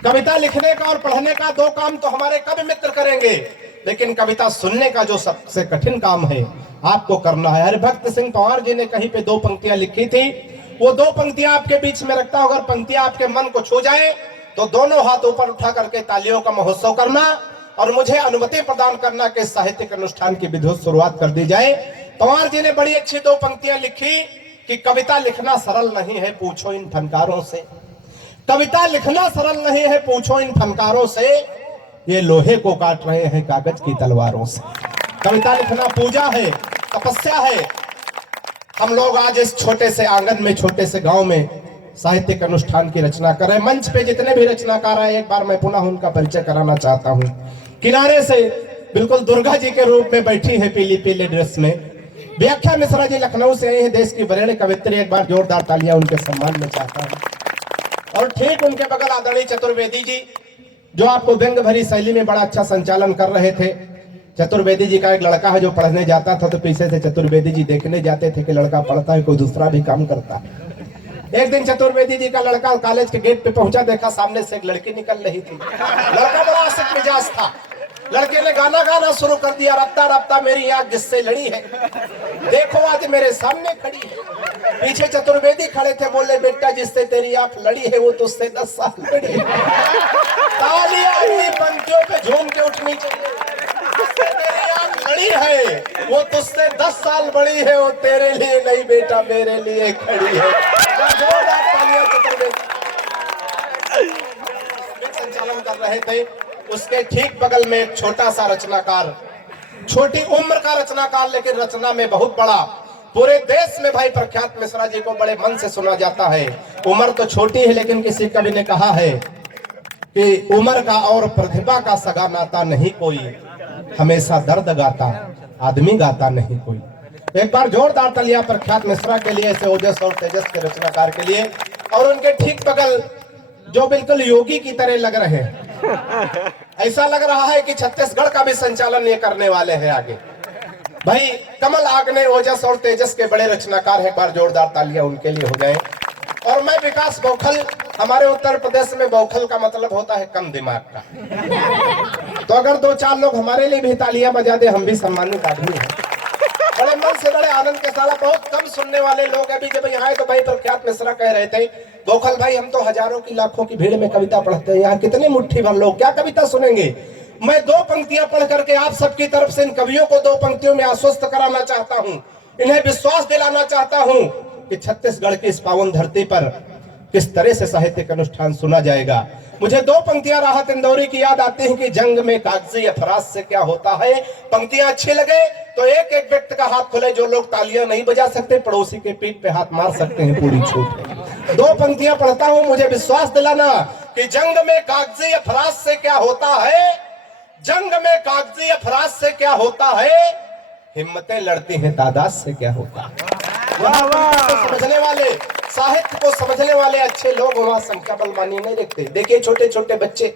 कविता लिखने का और पढ़ने का दो काम तो हमारे कभी मित्र करेंगे, लेकिन कविता सुनने का जो सबसे कठिन काम है आपको करना है। हरिभक्त सिंह पंवार जी ने कहीं पे दो पंक्तियां लिखी थी, वो दो पंक्तियां आपके बीच में रखता हूं, अगर पंक्तियां आपके मन को छू जाए तो दोनों हाथ ऊपर उठा करके तालियों का महोत्सव करना और मुझे अनुमति प्रदान करना कि साहित्यिक अनुष्ठान की विधिवत शुरुआत कर दी जाए। पंवार जी ने बड़ी अच्छी दो पंक्तियां लिखी कि कविता लिखना सरल नहीं है, पूछो इन फनकारों से। कविता लिखना सरल नहीं है, पूछो इन फनकारों से, ये लोहे को काट रहे हैं कागज की तलवारों से। कविता लिखना पूजा है, तपस्या है। हम लोग आज इस छोटे से आंगन में, छोटे से गांव में साहित्यिक अनुष्ठान की रचना कर रहे हैं। मंच पे जितने भी रचनाकार आए, एक बार मैं पुनः उनका परिचय कराना चाहता हूं। किनारे से बिल्कुल दुर्गा जी के रूप में बैठी है पीली पीले ड्रेस में, व्याख्या मिश्रा जी लखनऊ से आई है, देश की वरेण्य कवित्री। एक बार जोरदार तालियां उनके सम्मान में चाहता हूं। और ठीक उनके बगल आदरणीय चतुर्वेदी जी, जो आपको व्यंग भरी शैली में बड़ा अच्छा संचालन कर रहे थे। चतुर्वेदी जी का एक लड़का है जो पढ़ने जाता था, तो पीछे से चतुर्वेदी जी देखने जाते थे कि लड़का पढ़ता है, कोई दूसरा भी काम करता है। एक दिन चतुर्वेदी जी का लड़का कॉलेज के गेट पे पहुंचा, देखा सामने से एक लड़की निकल रही थी। लड़का बड़ा आशिक मिजाज था। लड़के ने गाना गाना शुरू कर दिया, रफ्ता रफ्ता मेरी आंख जिससे लड़ी है, देखो आज मेरे सामने खड़ी है। पीछे चतुर्वेदी खड़े थे, बोले बेटा जिससे तेरी आंख लड़ी है वो तुझसे 10 साल बड़ी है। तालियां अपनी पंक्तियों पे झूम के उठनी चाहिए। जिससे तेरी आंख लड़ी है वो तुझसे 10 साल बड़ी है, वो तेरे लिए नहीं बेटा मेरे लिए खड़ी है। तालियां चतुर्वेदी संचालन कर रहे थे। उसके ठीक बगल में एक छोटा सा रचनाकार, छोटी उम्र का रचनाकार, लेकिन रचना में बहुत बड़ा, पूरे देश में भाई प्रख्यात मिश्रा जी को बड़े मन से सुना जाता है। उम्र तो छोटी है, लेकिन किसी कवि ने कहा है कि उम्र का और प्रतिभा का सगा नाता नहीं कोई, हमेशा दर्द गाता आदमी गाता नहीं कोई। एक बार जोरदार तालियां प्रख्यात मिश्रा के लिए, ऐसे ओजस और तेजस के रचनाकार के लिए। और उनके ठीक बगल जो बिल्कुल योगी की तरह लग रहे हैं, ऐसा लग रहा है कि छत्तीसगढ़ का भी संचालन ये करने वाले हैं आगे। भाई कमल आग्ने, ओजस और तेजस के बड़े रचनाकार हैं, एक बार जोरदार तालियां उनके लिए हो जाए। और मैं विकास बौखल, हमारे उत्तर प्रदेश में बौखल का मतलब होता है कम दिमाग का, तो अगर 2-4 लोग हमारे लिए भी तालियां बजा दे, हम भी सम्मानित आदमी हैं। बड़े मन से, बड़े आनंद के साथ। बहुत कम सुनने वाले लोग अभी जब यहाँ आए तो भाई प्रख्यात मिश्रा कह रहे थे, बौखल भाई हम तो हजारों की लाखों की भीड़ में कविता पढ़ते हैं, यहाँ कितने मुट्ठी भर लोग क्या कविता सुनेंगे। मैं 2 पंक्तियां पढ़ करके आप सबकी तरफ से इन कवियों को 2 पंक्तियों में आश्वस्त कराना चाहता हूँ, इन्हें विश्वास दिलाना चाहता हूँ कि छत्तीसगढ़ की इस पावन धरती पर किस तरह से साहित्यिक अनुष्ठान सुना जाएगा। मुझे 2 पंक्तियां राहत इंदौरी की याद आती हैं कि जंग में कागजी अफराज से क्या होता है। पंक्तियां अच्छी लगे तो एक एक व्यक्ति का हाथ खुले, जो लोग तालियां नहीं बजा सकते पड़ोसी के पीठ पे हाथ मार सकते हैं, पूरी छूट। 2 पंक्तियां पढ़ता हूं, मुझे विश्वास दिलाना कि जंग में कागजी अफराज से क्या होता है, जंग में कागजी अफराज से क्या होता है, हिम्मतें लड़ती हैं तादाद से क्या होता है। समझने वाले, साहित्य को समझने वाले अच्छे लोग वहां संख्या बलवानी नहीं रखते। देखिए छोटे छोटे बच्चे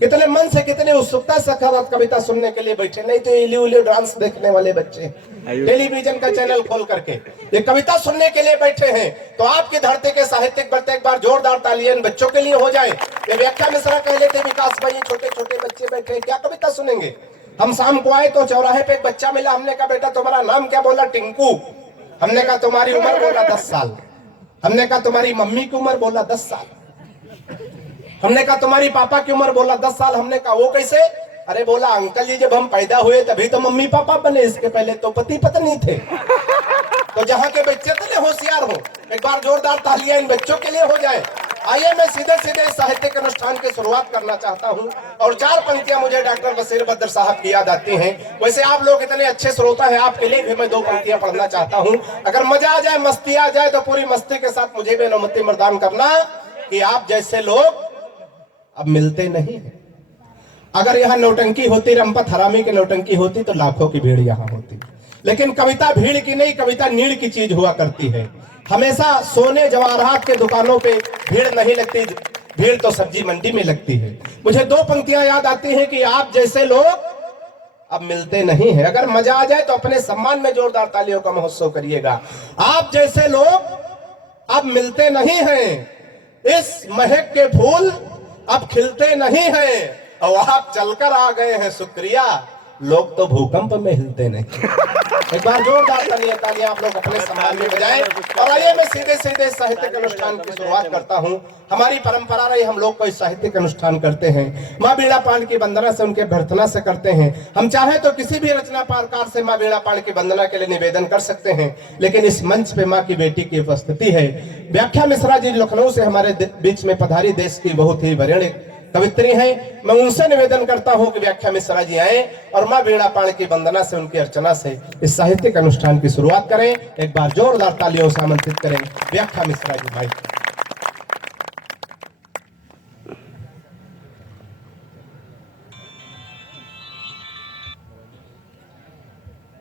कितने मन से, कितने उत्सुकता से कविता सुनने के लिए बैठे, नहीं तो इली उली डांस देखने वाले बच्चे टेलीविजन का चैनल खोल करके ये कविता सुनने के लिए बैठे हैं। तो आपकी धरती के साहित्यिक बरते एक बार जोरदार तालियां इन बच्चों के लिए हो जाए। ये व्याख्या मिश्रा कह लेते विकास भाई, छोटे छोटे बच्चे बैठे हैं, क्या कविता सुनेंगे। हम शाम को आए तो चौराहे पे एक बच्चा मिला, हमने कहा बेटा तुम्हारा नाम क्या, बोला टिंकू। हमने कहा तुम्हारी उम्र, बोला 10 साल। हमने कहा तुम्हारी मम्मी की उम्र, बोला 10 साल। हमने कहा तुम्हारी पापा की उम्र, बोला 10 साल। हमने कहा वो कैसे, अरे बोला अंकल जी जब हम पैदा हुए तभी तो मम्मी पापा बने, इसके पहले तो पति पत्नी थे। तो जहाँ के बच्चे तो होशियार हो, एक बार जोरदार तालियां इन बच्चों के लिए हो जाए। आइए मैं सीधे सीधे साहित्यिक अनुष्ठान की शुरुआत करना चाहता हूं। और 4 पंक्तियां मुझे डॉक्टर बशीर बद्र साहब की याद आती हैं। वैसे आप लोग इतने अच्छे श्रोता हैं, आपके लिए भी मैं 2 पंक्तियां पढ़ना चाहता हूं। अगर मजा आ जाए, मस्ती आ जाए तो पूरी मस्ती के साथ मुझे भी अनुमति प्रदान करना कि आप जैसे लोग अब मिलते नहीं है। अगर यहाँ नौटंकी होती, रंपत हरामी की नौटंकी होती तो लाखों की भीड़ यहाँ होती, लेकिन कविता भीड़ की नहीं, कविता नीड़ की चीज हुआ करती है। हमेशा सोने जवाहरात के दुकानों पे भीड़ नहीं लगती, भीड़ तो सब्जी मंडी में लगती है। मुझे 2 पंक्तियां याद आती हैं कि आप जैसे लोग अब मिलते नहीं है। अगर मजा आ जाए तो अपने सम्मान में जोरदार तालियों का महोत्सव करिएगा। आप जैसे लोग अब मिलते नहीं हैं, इस महक के फूल अब खिलते नहीं हैं और आप चलकर आ गए हैं, शुक्रिया। लोग तो भूकंप में हिलते नहीं। एक बार जोरदार तालियां आप लोग अपने सम्मान में बजाएं। और आइए मैं सीधे सीधे साहित्यिक अनुष्ठान की शुरुआत करता हूं। हमारी परंपरा रही, हम लोग कोई साहित्यिक अनुष्ठान करते हैं माँ वीणा पाण की वंदना से, उनके प्रार्थना से करते हैं। हम चाहे तो किसी भी रचनाकार से माँ वीणा पाण की वंदना के लिए निवेदन कर सकते हैं, लेकिन इस मंच पे माँ की बेटी की उपस्थिति है। व्याख्या मिश्रा जी लखनऊ से हमारे बीच में पधारी, देश की बहुत ही वरेण्य कवित्री हैं। मैं उनसे निवेदन करता हूं कि व्याख्या मिश्रा जी आए और मां वीणा पाण की वंदना से, उनकी अर्चना से इस साहित्यिक अनुष्ठान की शुरुआत करें। एक बार जोरदार तालियों से आमंत्रित करें व्याख्या मिश्रा जी भाई।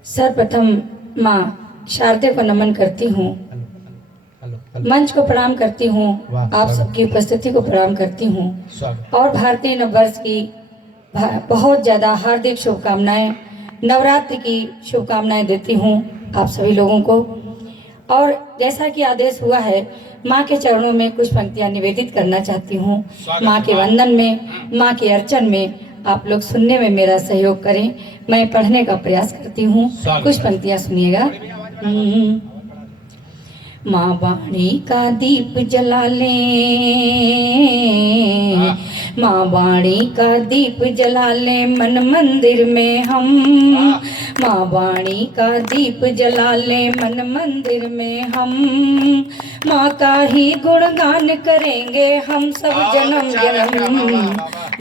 सर्वप्रथम माँ शारदे को नमन करती हूँ, मंच को प्रणाम करती हूँ, आप सबकी उपस्थिति को प्रणाम करती हूँ और भारतीय नववर्ष की बहुत ज़्यादा हार्दिक शुभकामनाएं, नवरात्रि की शुभकामनाएं देती हूँ आप सभी लोगों को। और जैसा कि आदेश हुआ है, माँ के चरणों में कुछ पंक्तियाँ निवेदित करना चाहती हूँ। माँ के वंदन में, माँ के अर्चन में आप लोग सुनने में मेरा सहयोग करें, मैं पढ़ने का प्रयास करती हूँ। कुछ पंक्तियाँ सुनिएगा। माँ वाणी का दीप जला लें, माँ वाणी का दीप जला लें मन मंदिर में हम। माँ वाणी का दीप जला लें मन मंदिर में हम। माँ का ही गुणगान करेंगे हम सब जन्म जन्म।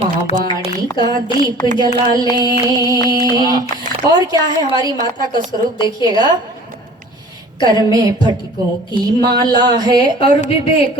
माँ वाणी का दीप जला लें। और क्या है हमारी माता का स्वरूप देखिएगा। कर में फटिकों की माला है और विवेक